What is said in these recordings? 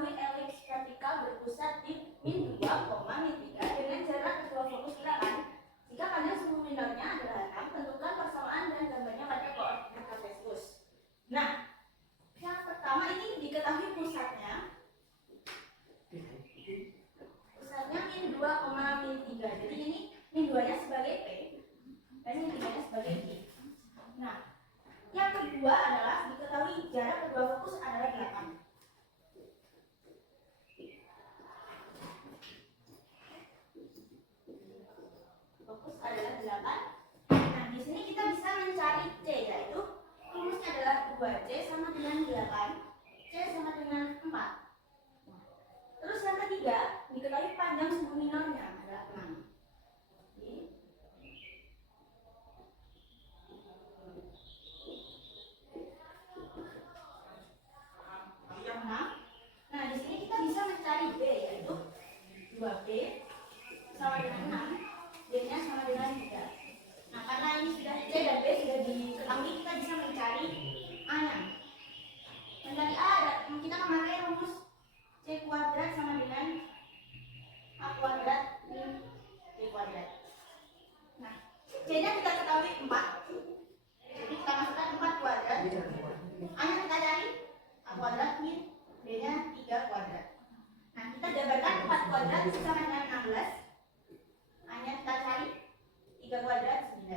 diketahui elips vertikal berpusat di min 2, min 3 dengan jarak kedua fokus 8. Jika panjang sumbu minornya adalah 6, tentukan persamaan dan gambarnya pada koordinat kartesius. Nah, yang pertama ini diketahui pusatnya. Pusatnya min 2, min 3. Jadi ini min 2-nya sebagai P dan min 3-nya sebagai Q. Nah, yang kedua adalah diketahui jarak kedua fokus adalah 8. Fokus adalah 8. Nah, di sini kita bisa mencari C, yaitu rumusnya adalah 2C sama dengan 8, C sama dengan 4. Terus yang ketiga, diketahui panjang sumbu minornya adalah 6. Nah, di sini kita bisa mencari B, yaitu 2B sama dengan 6, D-nya sama dengan 3. Nah, karena ini sudah C dan B sudah diketahui, kita bisa mencari A-nya. Mencari A, kita memakai rumus C kuadrat sama dengan A kuadrat min B kuadrat. Nah, C-nya kita ketahui 4. Jadi kita masukkan 4 kuadrat. A-nya kita cari A kuadrat min B-nya 3 kuadrat. Nah, kita jabarkan 4 kuadrat sama dengan 16. A-nya kita cari 3 kuadrat 9.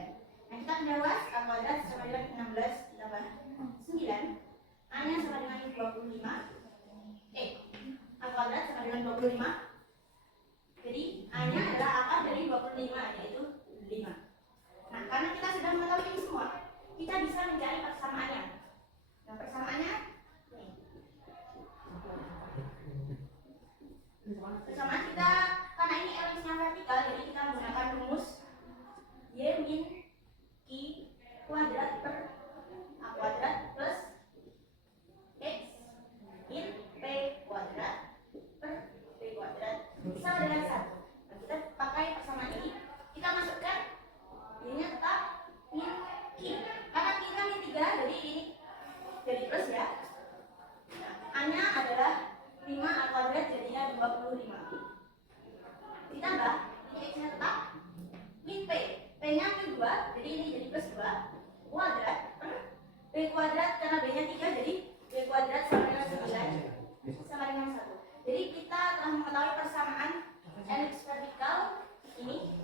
Nah, kita perluas A kuadrat sama dengan 16 tambah 9. A-nya sama dengan 25. A kuadrat sama dengan 25. Jadi A-nya adalah akar dari 25, yaitu 5. Nah, karena kita sudah mengetahui ini semua, kita bisa mencari persamaannya. Nah, persamaannya persamaan kita, karena ini elipsnya vertikal, jadi kita menggunakan rumus Y min Q kuadrat per A kuadrat plus X min P kuadrat per B kuadrat sama dengan 1. Nah, kita pakai persamaan ini, kita masukkan ininya tetap min Q. Karena Q-nya min 3, jadi ini jadi plus ya. Nah, A-nya adalah 5 A kuadrat, jadinya 25. Ditambah ini X-nya tetap min P. P-nya min 2, jadi ini jadi plus 2 kuadrat per B kuadrat, karena B-nya 3, jadi B kuadrat sama dengan 9 sama dengan 1. Jadi kita telah mengetahui persamaan elips vertikal ini.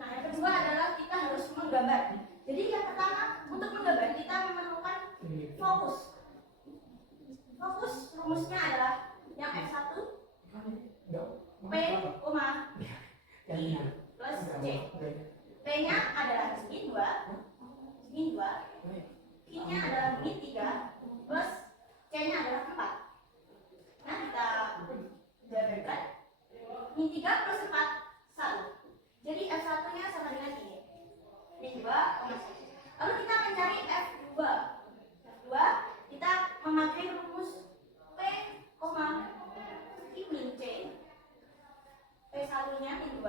Nah, yang kedua adalah kita harus menggambar. Jadi yang pertama, untuk menggambar kita memerlukan fokus. Fokus rumusnya adalah yang F1 P, I plus C. P-nya adalah min 2, I-nya adalah min 3, plus C-nya adalah 4. Nah, kita jabarkan min 3 plus 4, 1. Jadi F1-nya sama dengan ini, min 2, 1. Lalu kita mencari F2. F2, kita memakai rumus P, I min C. P1-nya min 2,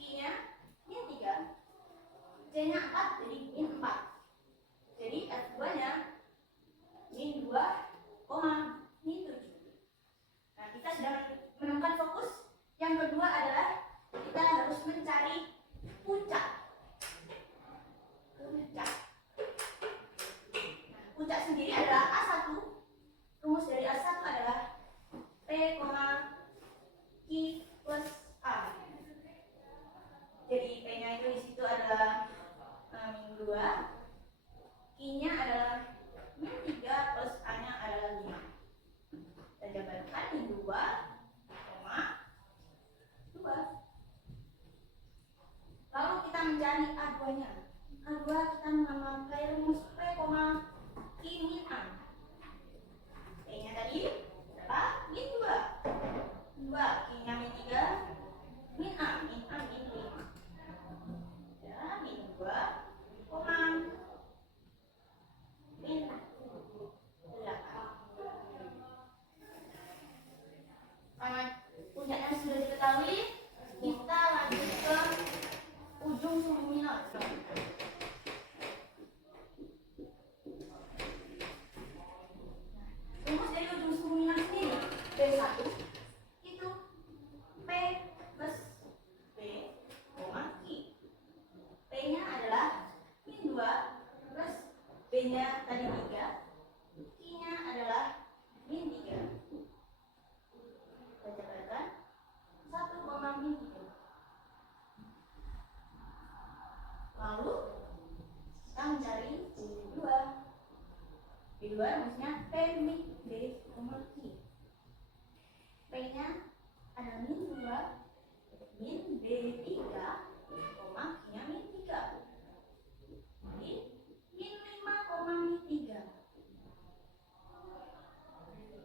I-nya min 3, C-nya 4, jadi min 4. Jadi F2-nya min 2, min 7. Nah, kita sudah menemukan fokus. Yang kedua adalah kita harus mencari puncak. Nah, puncak sendiri adalah A1. Rumus dari A1 adalah P, Q plus A. Jadi P-nya itu di situ adalah min 2, Q-nya adalah min 3 plus A-nya adalah 5. Kita jabarkan min 2, 2. Lalu kita mencari A2-nya. A2 kita memakai rumus P, Q min A. P-nya tadi berapa? Min 2. 2, Q-nya min 3, min A min 5. Ya, min 2, min 8. Karena puncaknya sudah diketahui, kita lanjut ke ujung sumbu minor. 2 rumusnya P min B, Q. P nya ada min 2, min B 3, Q nya min 3. Jadi min 5, min 3.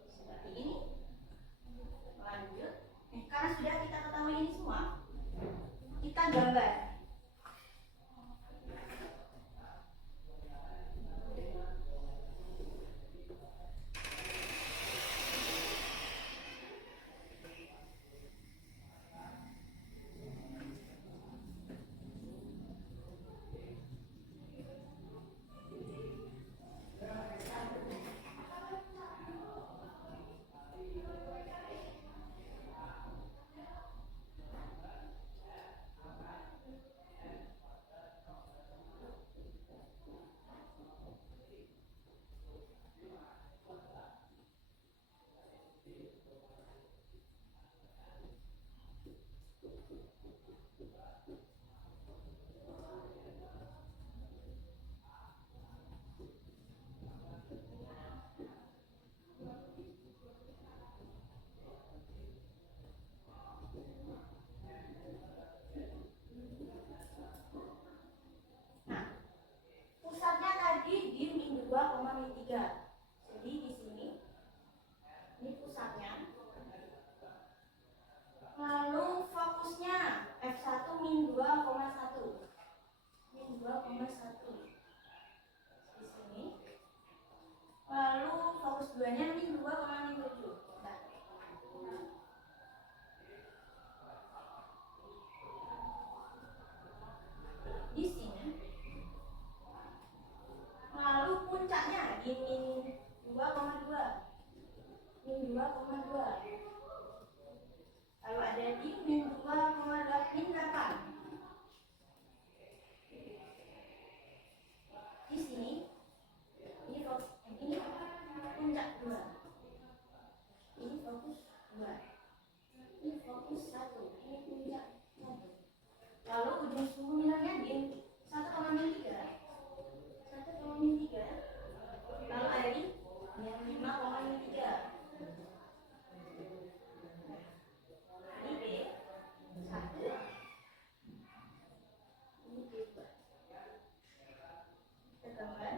Seperti ini. Lanjut. Karena sudah kita ketahui ini semua, kita gambar. Pusatnya tadi di min 2, min 3. Jadi di sini ini pusatnya. Lalu fokusnya F1 min 2,1. Min 2,1 di sini. Lalu fokus 2-nya min 2,7. Di sini. Lalu puncaknya di min 2,2. Min 2,2. Lalu ada di min 2,2, min 8. Di sini ini puncak 2. Ini fokus 2. Ini fokus 1. Ini puncak 1. Lalu ujung sumbernya di 1,3. 1,3. Lalu ada di yang 5,3. Ini B 1. Ini B 2. Kita gambar.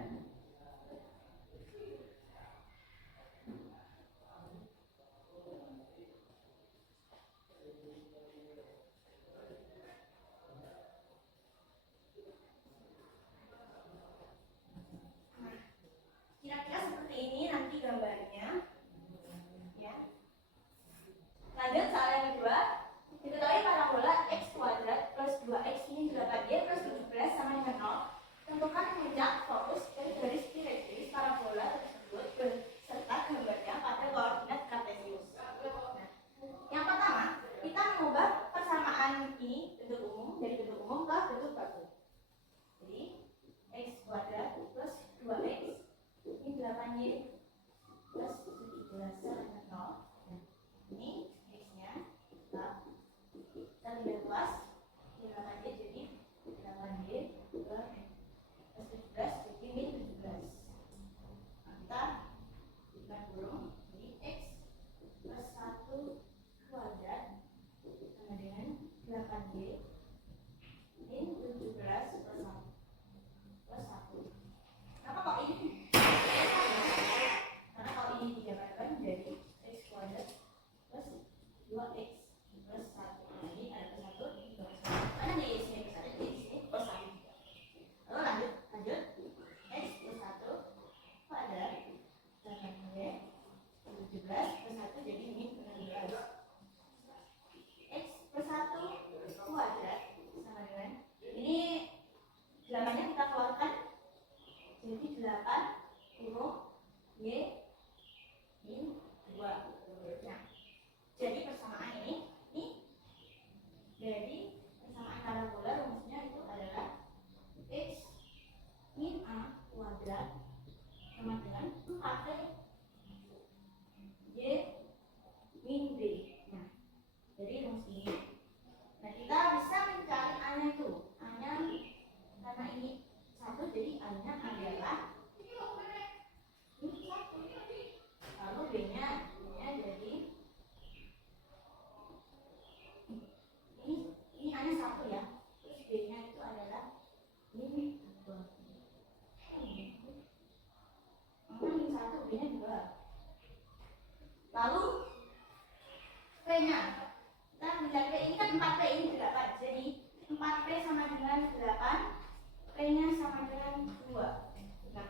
P-nya. Kita mencari P, ini kan 4P, ini 8. Jadi 4P sama dengan 8, P-nya sama dengan 2. Nah,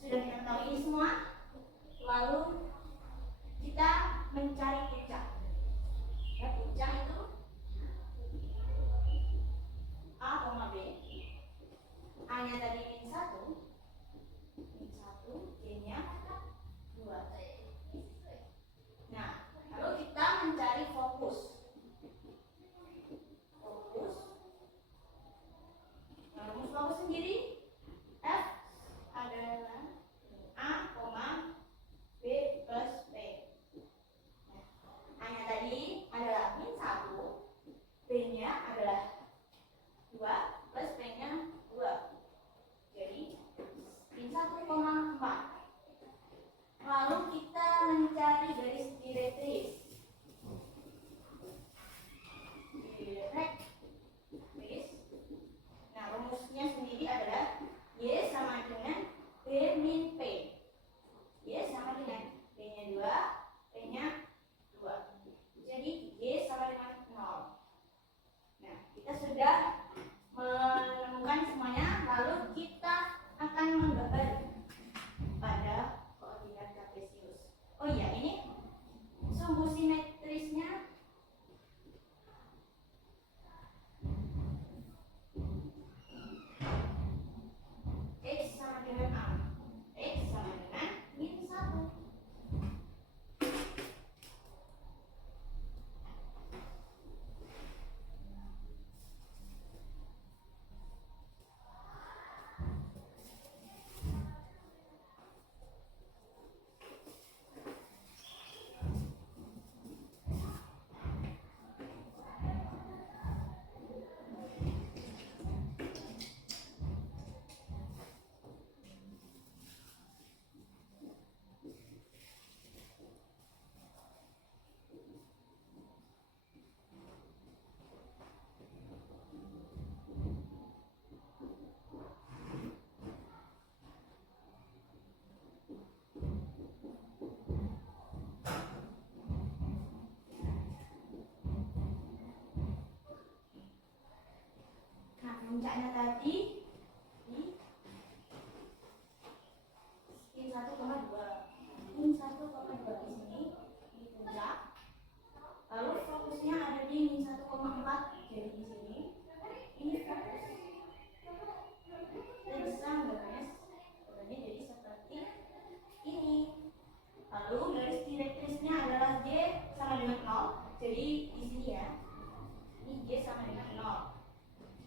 sudah kita tahu ini semua. Lalu kita mencari puncak. Ya, puncak itu A, B. A-nya tadi min 1, G-nya 2. Nah, lalu kita mencari fokus. Nah, rumus fokus sendiri F adalah A, B plus P. Nah, A-nya tadi adalah min 1, B-nya adalah 2 plus P-nya 2. Jadi min 1,4. Lalu kita mencari garis direktris. Nah, rumusnya sendiri adalah Y sama dengan B min P. Y sama dengan P-nya 2, P-nya 2. Jadi Y sama dengan 0. Nah, kita sudah menemukan semuanya. Lalu kita akan menggambar pada koordinat kartesius. Oh iya, ini sumbu simetrisnya X sama dengan A. X sama dengan min 1. Puncaknya tadi di min 1,2. Min 1,2 di sini di puncak. Lalu fokusnya ada di min 1,4. Jadi di sini ini fokus. Kita bisa menggambarnya jadi seperti ini. Lalu garis direktrisnya adalah Y sama dengan 0. Jadi di sini ya. Ini Y sama dengan 0.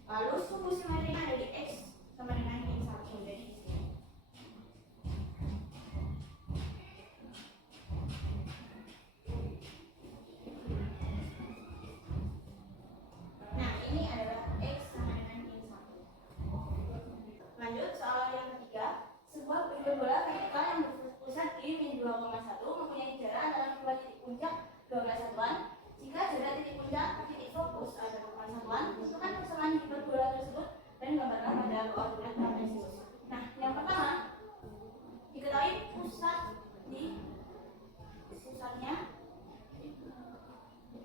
Lalu sumbu simetrinya ada di X sama dengan min 1. Jadi di sini. Nah, ini adalah X sama dengan min 1. Lanjut soal yang ketiga. Sebuah hiperbola vertikal yang berpusat di min 2,1 mempunyai jarak antara kedua titik puncak 12 satuan. Jika jarak titik puncak titik fokus ada 8 satuan, tentukan persamaan hiperbola tersebut dan gambarkan pada koordinat kartesius. Nah, yang pertama diketahui pusatnya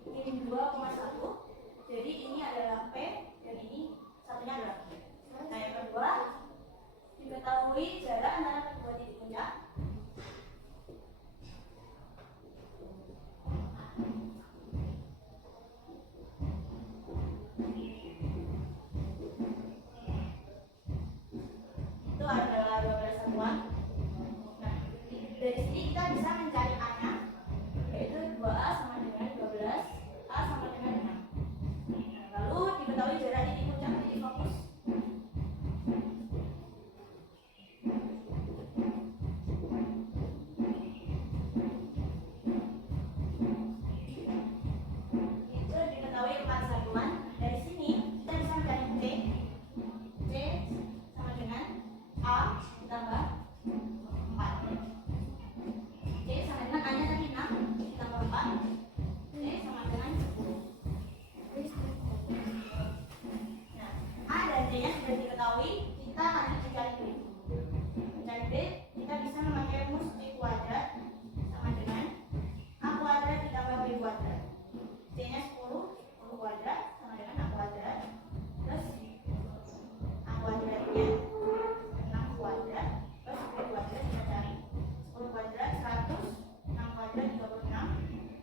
min 2,1. Jadi ini adalah P dan ini satunya adalah Q. Nah, yang kedua diketahui jarak antara kedua titik puncak.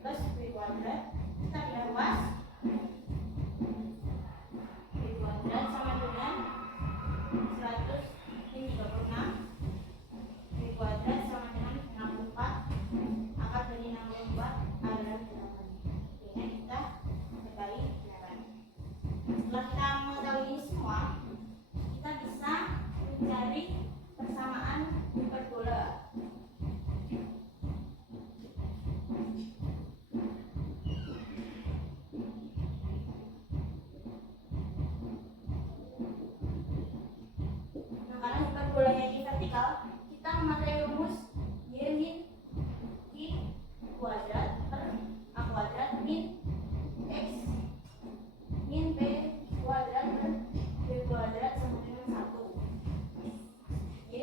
plus B kuadrat. Kita pindah ruas. B kuadrat sama dengan 100 min 36. B kuadrat sama dengan 64. Akar dari 64 adalah 8. Ini kita kembali 8. Setelah kita mengetahui ini semua, kita bisa mencari persamaan hiperbola. Nah, karena hiperbolanya ini vertikal, kita memakai rumus y min q kuadrat per a kuadrat min x min b kuadrat per b kuadrat sama dengan 1. Y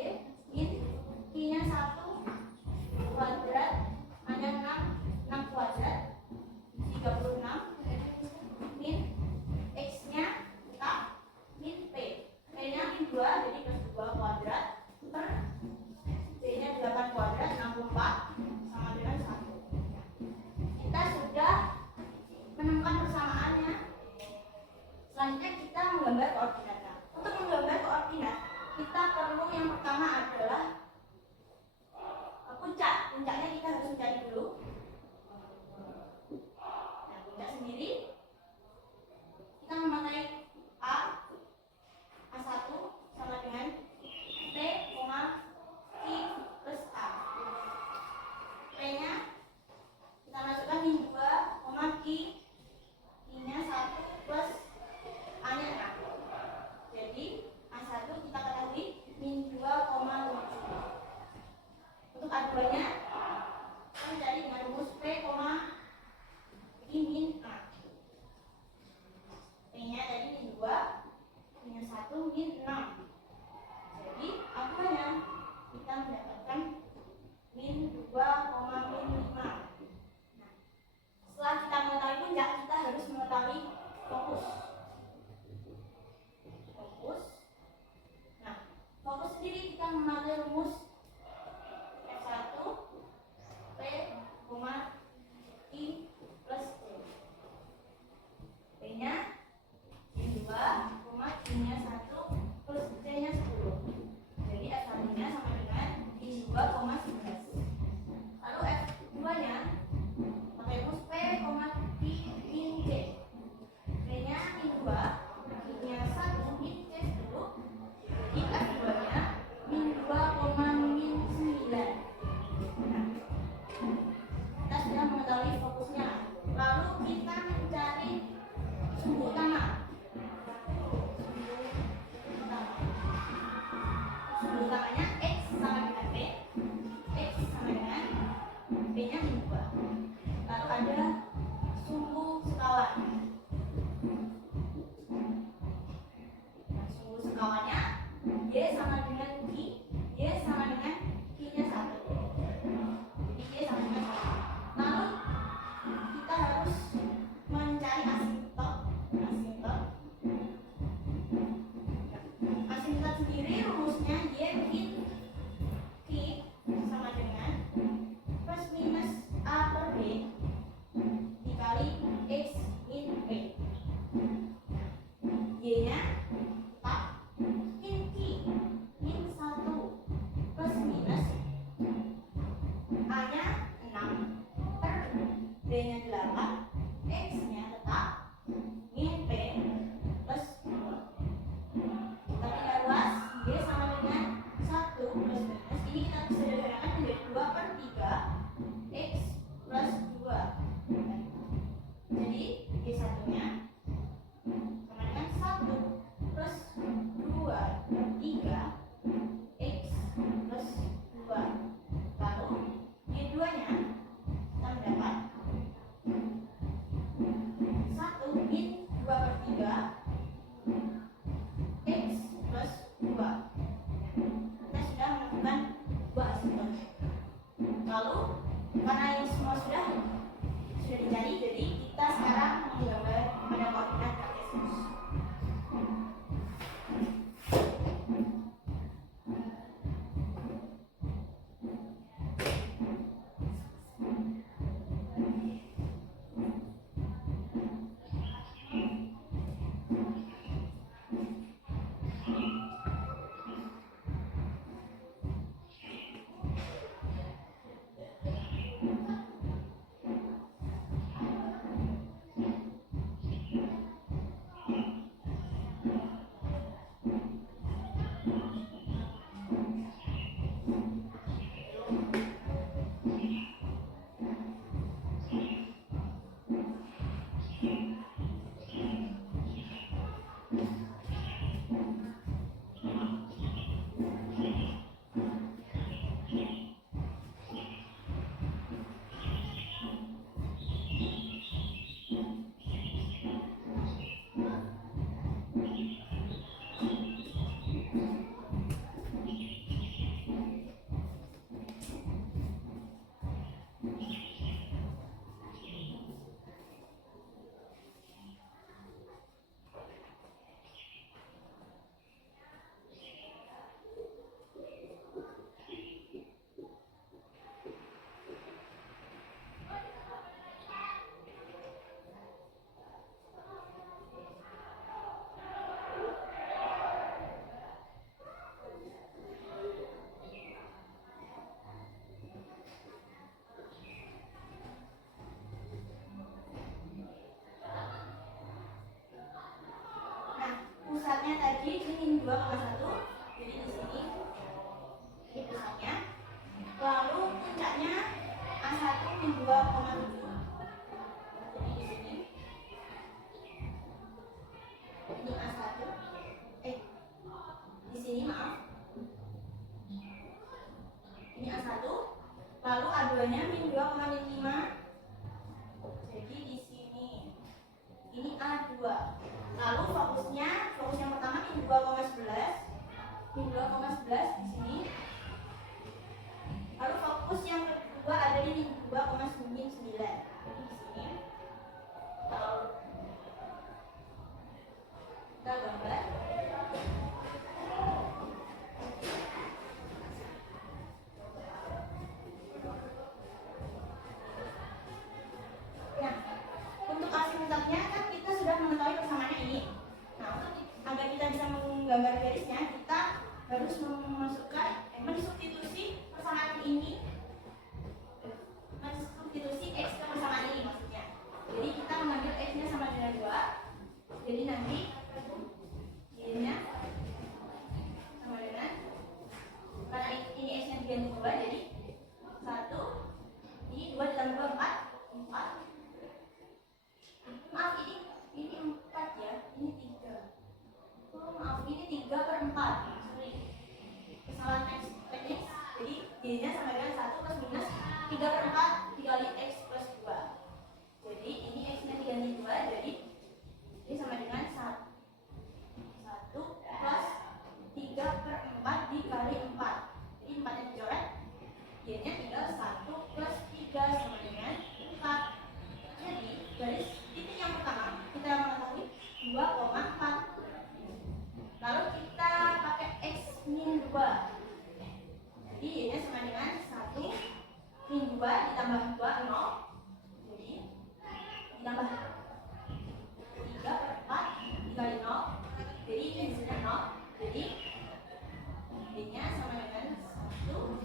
min q-nya 1 kuadrat ada 6 kuadrat 36 min x-nya 4 min p. P-nya min 2 jadi plus 2 kuadrat per b-nya 8 kuadrat 64 sama dengan 1. Kita sudah menemukan persamaannya. Selanjutnya kita menggambar koordinatnya. Untuk menggambar koordinat, kita perlu yang pertama adalah puncak. Puncaknya kita harus mencari dulu. Nah, puncak sendiri kita memakai A1 sama dengan P, Q plus A. P-nya kita masukkan min 2, Q-nya 1 plus A-nya 6. Jadi A1 kita ketahui min 2,7. Untuk A2-nya kita mencari dengan rumus P, Q min A. P-nya tadi min 2, Q-nya 1 min 6. Jadi A2-nya kita mendapatkan min 2,5. Setelah kita mengetahui puncak, kita harus mengetahui fokus. Nah, fokus sendiri kita memakai rumus F1 P, I plus T. P-nya min 2, I-nya 1 plus T-nya 10. Jadi F1-nya sama dengan min 2,11. Lalu F2-nya pakai rumus P, I min C. P-nya min 2, I-nya 1 min C 10. Jadi F2-nya min 2,9. Nah, kita sudah mengetahui fokusnya. Lalu kita mencari sumbu utama. Sumbu utamanya X sama dengan P. X sama dengan P-nya min 2. Lalu ada sumbu sekawan. Nah, sumbu sekawannya Y sama dengan Q, Y sama dengan Q-nya 1. Jadi Y sama dengan 1. Lalu kita harus mencari asimtot. Asimtot sendiri rumusnya Y min Q sama dengan plus minus A per B dikali X min P. Y-nya 4 min Q min ini 4 ya, ini 3. Oh maaf, ini 3/4. Sorry, kesalahan teknis. Jadi y-nya sama dengan 1 plus minus 3/4 dikali x plus 2. Jadi ini x-nya diganti 2, jadi ini sama dengan 1 plus 3/4 dikali 4. Jadi 4 nya dicoret, y-nya tinggal 1 plus 3 sama dengan 4. Jadi garis titik yang pertama kita mengetahui 2,4. Lalu kita pakai x min 2. Jadi y-nya sama dengan 1 min 2 ditambah 2, 0. Jadi ditambah 3/4 dikali 0. Jadi ini hasilnya 0. Jadi y-nya sama dengan 1.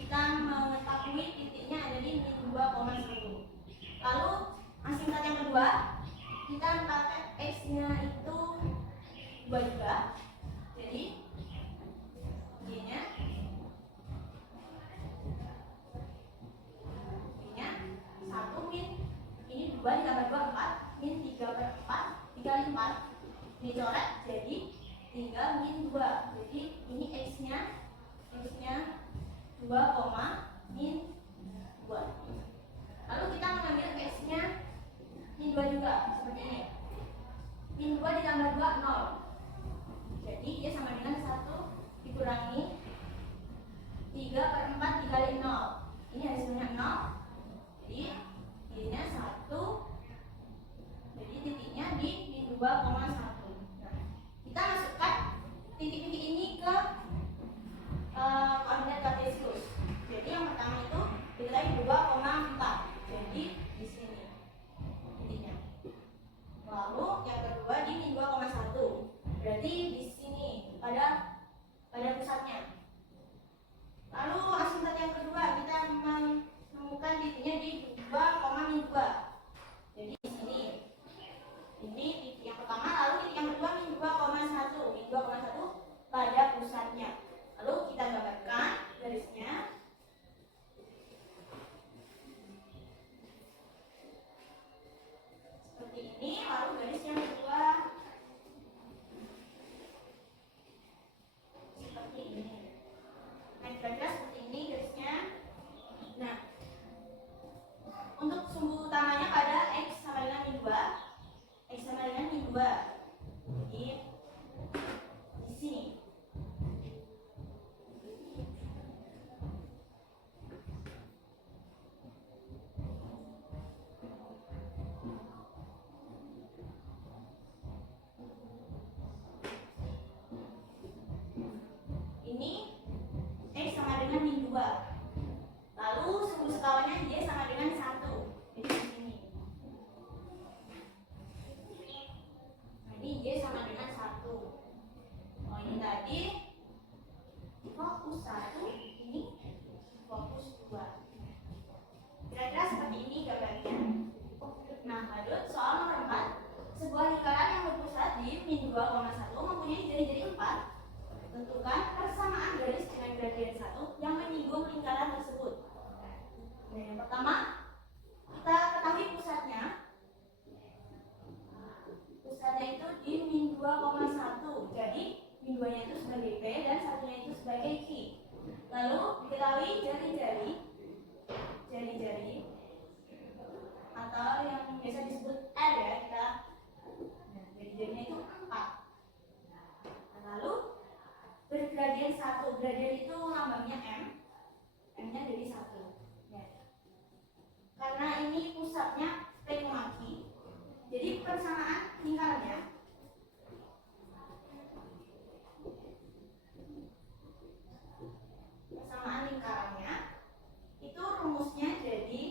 Kita mengetahui titiknya ada di min 2,1. Lalu asingkat yang kedua, kita pakai x-nya itu 2 juga. Jadi y-nya 1 min, ini 2 ditambah 2, 4, min 3/4 dikali 4. Dicoret, jadi tinggal min 2. Jadi ini x-nya 2, min 2. Lalu kita mengambil x-nya min 2 juga, seperti ini. Min 2 ditambah 2, 0. Jadi dia sama dengan 1 dikurangi 3/4 dikali 0. Ini hasilnya 0. Jadi y-nya 1. Jadi titiknya di min 2,1. Nah, kita masukkan titik-titik ini ke koordinat kartesius. Jadi yang pertama itu diketahui 2,4. Jadi di sini titiknya. Lalu yang kedua di min 2,1. Berarti di sini pada pusatnya. Lalu asingkat yang kedua kita menemukan titiknya di 2,2. Jadi di sini. Ini titik yang pertama, lalu titik yang kedua min 2,1. Min 2,1 pada pusatnya. Lalu kita gambarkan garisnya. Seperti ini, lalu garis yang kedua seperti ini. Nah, kira-kira seperti ini garisnya. Nah, untuk sumbu utamanya pada x sama dengan min 2. X sama dengan min 2. Jadi di sini. Ini x sama dengan min 2. Lalu sumbu sekawannya y sama dengan 1. Jadi di sini. Nah, ini y sama dengan 1. Oh, ini tadi fokus 1, ini fokus 2. Kira-kira seperti ini gambarnya. Nah, lanjut soal nomor 4. Sebuah lingkaran yang berpusat di min 2,1 mempunyai jari-jari 4. Tentukan persamaan garis dengan gradien 1 yang menyinggung lingkaran tersebut. Nah, yang pertama, kita ketahui pusatnya. Pusatnya itu di min 2,1. Jadi, min 2-nya itu sebagai P dan 1-nya itu sebagai Q. Lalu, diketahui jari-jari atau yang biasa disebut R ya, kita. Nah, jari-jarinya itu 4. Nah, lalu bergradien 1. Gradien itu lambangnya M. M-nya jadi 1. Ya. Karena ini pusatnya P, Q, jadi persamaan lingkarannya itu rumusnya jadi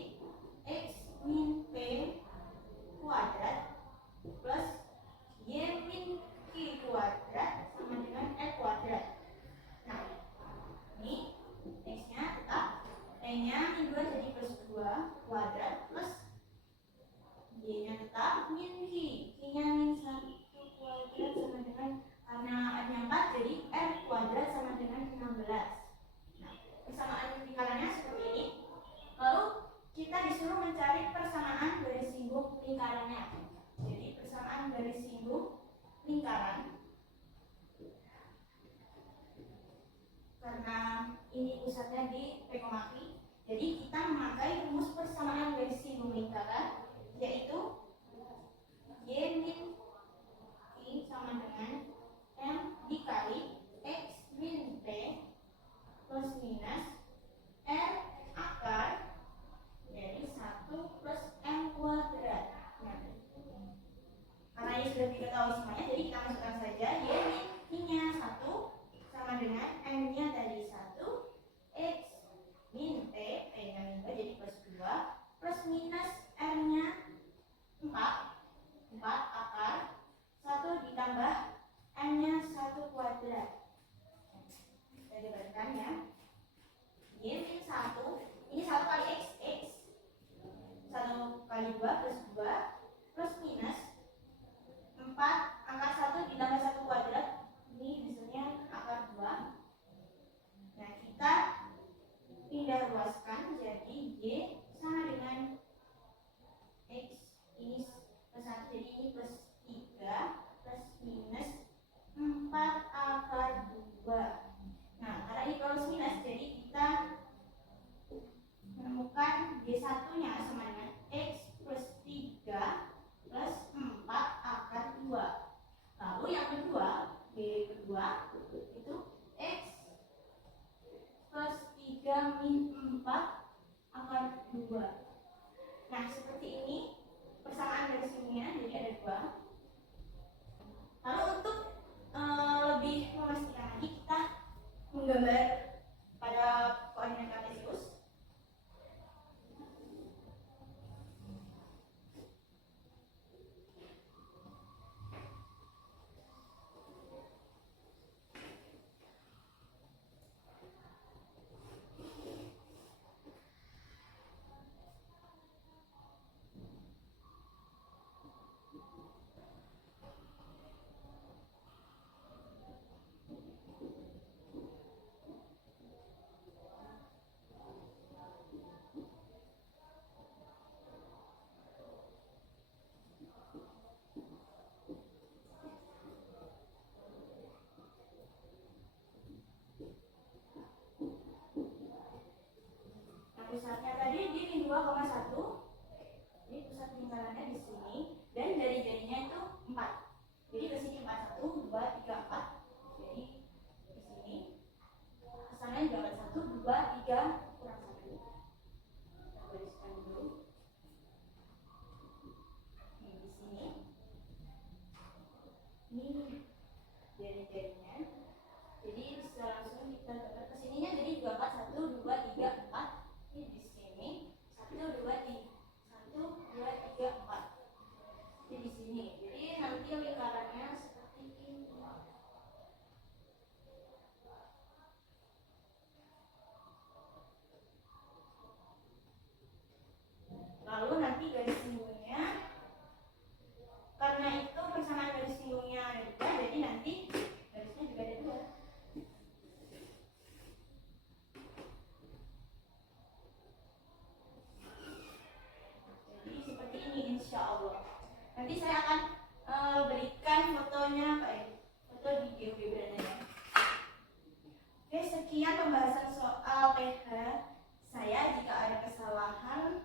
x min P kuadrat plus y min Q kuadrat sama dengan R kuadrat. Nah, ini x-nya tetap, P-nya min 2 jadi plus 2 kuadrat plus y-nya tetap min Q. Q-nya min 1 kuadrat sama dengan, karena ada 4 jadi R kuadrat sama dengan 16. Nah, persamaan lingkarannya seperti ini. Lalu kita disuruh mencari persamaan garis singgung lingkarannya. Jadi lingkaran, karena ini pusatnya di P, Q, jadi kita memakai rumus persamaan garis singgung lingkaran, yaitu Y min I sama dengan M dikali X min P plus minus R akar dari 1 plus M kuadrat. Nah, karena ini sudah diketahui semuanya, jadi kita masukkan saja Y min I-nya 1 sama dengan M-nya tadi 1, X min P, P-nya min P jadi plus 2, plus minus R-nya 4 akar 1 ditambah M-nya 1 kuadrat. Kita dibalikan ya. Y min 1, ini 1 kali X, 1 kali 2 plus 2 plus minus 4 akar 1 ditambah 1 kuadrat, ini hasilnya akar 2. Nah, kita pindah ruaskan jadi Y sama dengan X ini plus 1, jadi ini plus 3 plus minus 4 akar 2. Nah, karena ini plus minus, jadi kita menemukan Y1 nya sama dengan X plus 3 plus 4 akar 2. Lalu yang kedua, Y kedua itu X plus 3 min 4 akar 2. Nah, seperti ini persamaan garis singgungnya, jadi ada 2. Lalu untuk lebih memastikan lagi, kita menggambar pada koordinat kartesius. Pusatnya tadi di 2,1, jadi pusat lingkarannya di sini, dan dari jadinya itu 4. Jadi ke sini 4, 1, 2, 3, 4. Jadi di sini kesana juga 1, 2, 3, kurang 1. Kita gariskan dulu. Ini di sini. Ini jari-jarinya. Jadi bisa langsung kita dapat kesininya, jadi juga 4, 1, 2, 3, 4. Ini di sini 1, 2, 3, 1, 2, 3, 4. Ini di sini. Jadi nanti lingkarannya seperti ini. Lalu nanti garis singgungnya, karena itu persamaan garis singgungnya ada 2, jadi nanti garisnya juga ada 2. Insya Allah. Nanti saya akan berikan fotonya, foto di GOB beranda. Oke, sekian pembahasan soal PH saya. Jika ada kesalahan